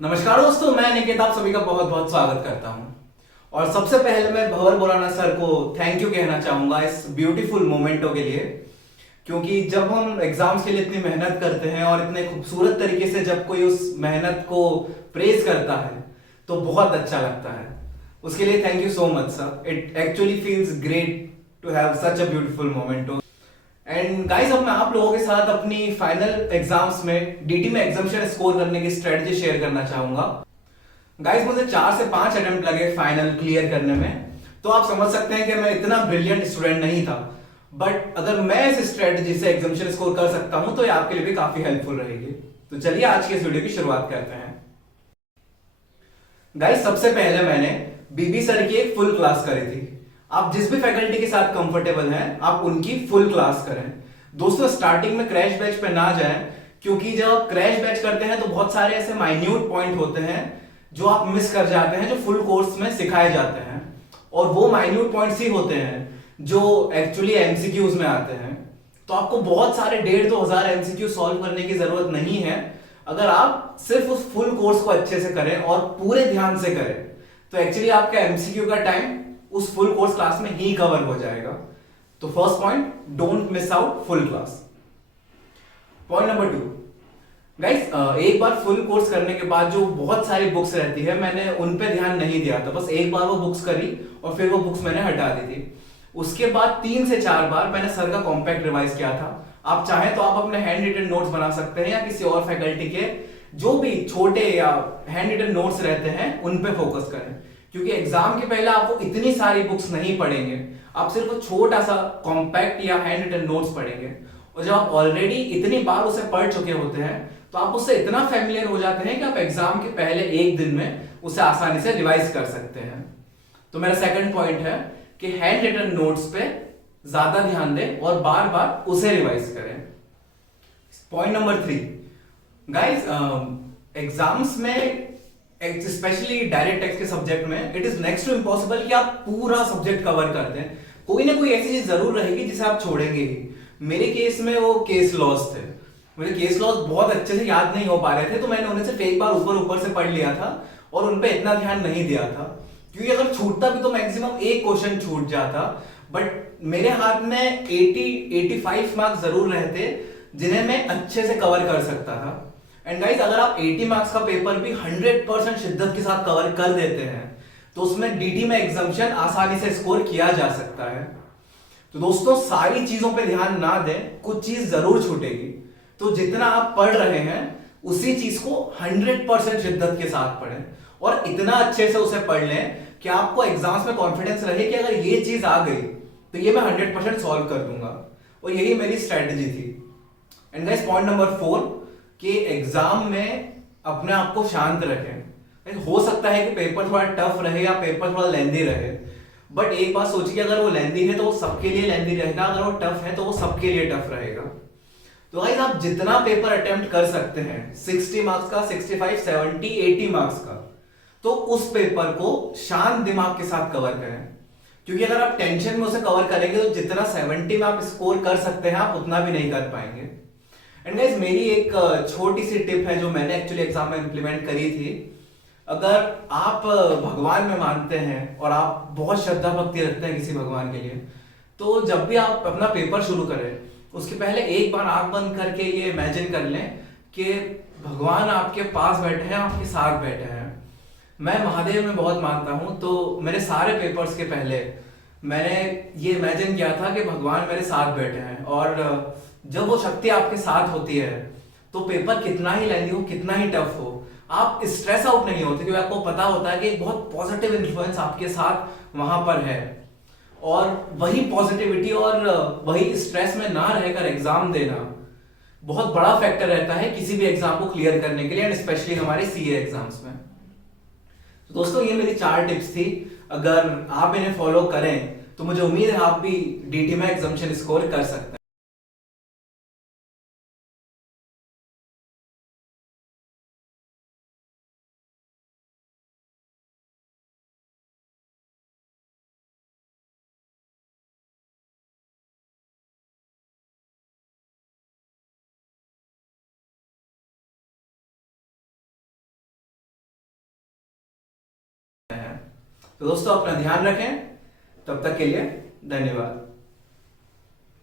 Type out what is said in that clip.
नमस्कार दोस्तों, मैं निकेत आप सभी का बहुत बहुत स्वागत करता हूं। और सबसे पहले मैं भंवर बोराना सर को थैंक यू कहना चाहूंगा इस ब्यूटीफुल मोमेंटों के लिए। क्योंकि जब हम एग्जाम्स के लिए इतनी मेहनत करते हैं और इतने खूबसूरत तरीके से जब कोई उस मेहनत को प्रेज करता है तो बहुत अच्छा लगता है। उसके लिए thank you so much sir, it actually feels great to have such a beautiful moment. And guys, अब मैं आप लोगों के साथ अपनी फाइनल एग्जाम्स में डीटी में एग्जामिशन स्कोर करने की स्ट्रेटजी शेयर करना चाहूंगा। गाइस, मुझे 4 से 5 अटेम्प्ट लगे फाइनल क्लियर करने में। तो आप समझ सकते हैं कि मैं इतना ब्रिलियंट स्टूडेंट नहीं था। बट अगर मैं इस स्ट्रेटजी से एग्जामिशन स्कोर कर सकता हूं तो ये आपके लिए भी काफी हेल्पफुल रहेगी। तो चलिए आज के इस वीडियो की शुरुआत करते हैं। गाइस, सबसे पहले मैंने बीबी सर की एक फुल क्लास करी थी। आप जिस भी फैकल्टी के साथ कंफर्टेबल हैं आप उनकी फुल क्लास करें। दोस्तों, स्टार्टिंग में क्रैश बैच पे ना जाएं, क्योंकि जब आप क्रैश बैच करते हैं तो बहुत सारे ऐसे माइन्यूट पॉइंट होते हैं जो आप मिस कर जाते हैं, जो फुल कोर्स में सिखाए जाते हैं। और वो माइन्यूट पॉइंट्स ही होते हैं जो एक्चुअली एमसीक्यूज में आते हैं। तो आपको बहुत सारे 1,500-2,000 एमसीक्यू सॉल्व करने की जरूरत नहीं है। अगर आप सिर्फ उस फुल कोर्स को अच्छे से करें और पूरे ध्यान से करें तो एक्चुअली आपका एमसीक्यू का टाइम उस फुल कोर्स क्लास में ही कवर हो जाएगा। तो first point, don't miss out full class. Point number 2, guys, एक बार फुल कोर्स करने के बाद जो बहुत सारी बुक्स रहती है मैंने उन पे ध्यान नहीं दिया था। बस एक बार वो बुक्स करी और फिर वो बुक्स मैंने हटा दी थी। उसके बाद 3 से 4 बार मैंने सर का कॉम्पैक्ट रिवाइज किया था। आप चाहें तो आप अपने हैंड रिटन नोट्स बना सकते हैं या किसी और फैकल्टी के जो भी छोटे या हैंड रिटन नोट्स रहते हैं उन पे फोकस करें। क्योंकि एग्जाम के पहले आपको इतनी सारी बुक्स नहीं पढ़ेंगे, आप सिर्फ छोटा सा कॉम्पैक्ट या हैंड रिटन नोट्स पढ़ेंगे। और जब आप ऑलरेडी इतनी बार उसे पढ़ चुके होते हैं तो आप उससे इतना फैमिलियर हो जाते हैं कि आप एग्जाम के पहले एक दिन में उसे आसानी से रिवाइज कर सकते हैं। तो मेरा सेकंड पॉइंट है कि हैंड रिटन नोट्स पे ज्यादा ध्यान दें और बार बार उसे रिवाइज करें। पॉइंट नंबर 3, गाइस, एग्जाम्स में स्पेशली डायरेक्ट टेक्स्ट के सब्जेक्ट में it is next to impossible कि आप पूरा सब्जेक्ट कवर कर दें। कोई ना कोई ऐसी चीज जरूर रहेगी जिसे आप छोड़ेंगे ही। मेरे केस में वो केस लॉस थे। मुझे केस लॉस बहुत अच्छे से याद नहीं हो पा रहे थे तो मैंने उन्हें सिर्फ एक बार ऊपर ऊपर से पढ़ लिया था और उन पर इतना ध्यान नहीं दिया था। क्योंकि अगर छूटता भी तो मैक्सिमम एक क्वेश्चन छूट जाता। बट मेरे हाथ में 80-85 मार्क्स जरूर रहते जिन्हें मैं अच्छे से कवर कर सकता था। एंड गाइस, अगर आप 80 मार्क्स का पेपर भी 100% शिद्दत के साथ कवर कर देते हैं तो उसमें डीटी में एग्जाम्शन आसानी से स्कोर किया जा सकता है। तो दोस्तों, सारी चीजों पे ध्यान ना दें, कुछ चीज जरूर छूटेगी। तो जितना आप पढ़ रहे हैं उसी चीज को 100% शिद्दत के साथ पढ़ें और इतना अच्छे से उसे पढ़ लें कि आपको एग्जाम्स में कॉन्फिडेंस रहे कि अगर ये चीज आ गई तो ये मैं 100% सॉल्व कर दूंगा। और यही मेरी स्ट्रेटजी थी। एंड गाइस, पॉइंट नंबर 4, कि एग्जाम में अपने आप को शांत रखें। हो सकता है कि पेपर थोड़ा टफ रहे या पेपर थोड़ा लेंदी रहे, बट एक बात सोचिए, अगर वो लेंदी है तो वो सबके लिए लेंदी रहेगा, अगर वो टफ है तो वो सबके लिए टफ रहेगा। तो गाइस, आप जितना पेपर अटेम्प्ट कर सकते हैं 60 मार्क्स का, 65, 70, 80 मार्क्स का, तो उस पेपर को शांत दिमाग के साथ कवर करें। क्योंकि अगर आप टेंशन में उसे कवर करेंगे तो जितना 70 में आप स्कोर कर सकते हैं आप उतना भी नहीं कर पाएंगे। एंड गाइस, मेरी एक छोटी सी टिप है जो मैंने एक्चुअली एग्जाम में इंप्लीमेंट करी थी। अगर आप भगवान में मानते हैं और आप बहुत श्रद्धा भक्ति रखते हैं किसी भगवान के लिए, तो जब भी आप अपना पेपर शुरू करें उसके पहले एक बार आंख बंद करके ये इमेजिन कर लें कि भगवान आपके पास बैठे हैं, आपके साथ बैठे हैं। मैं महादेव में बहुत मानता हूं तो मेरे सारे पेपर्स के पहले मैंने ये इमेजिन किया था कि भगवान मेरे साथ बैठे हैं। और जब वो शक्ति आपके साथ होती है तो पेपर कितना ही लेंदी हो, कितना ही टफ हो, आप स्ट्रेस आउट नहीं होते क्योंकि आपको पता होता है कि एक बहुत पॉजिटिव इन्फ्लुएंस आपके साथ वहां पर है। और वही पॉजिटिविटी और वही स्ट्रेस में ना रहकर एग्जाम देना बहुत बड़ा फैक्टर रहता है किसी भी एग्जाम को क्लियर करने के लिए, एंड स्पेशली हमारे सीए एग्जाम्स में। तो दोस्तों, ये मेरी 4 टिप्स थी। अगर आप इन्हें फॉलो करें तो मुझे उम्मीद है आप भी डीटी में एग्जामिशन स्कोर कर सकते हैं। तो दोस्तों अपना ध्यान रखें, तब तक के लिए धन्यवाद।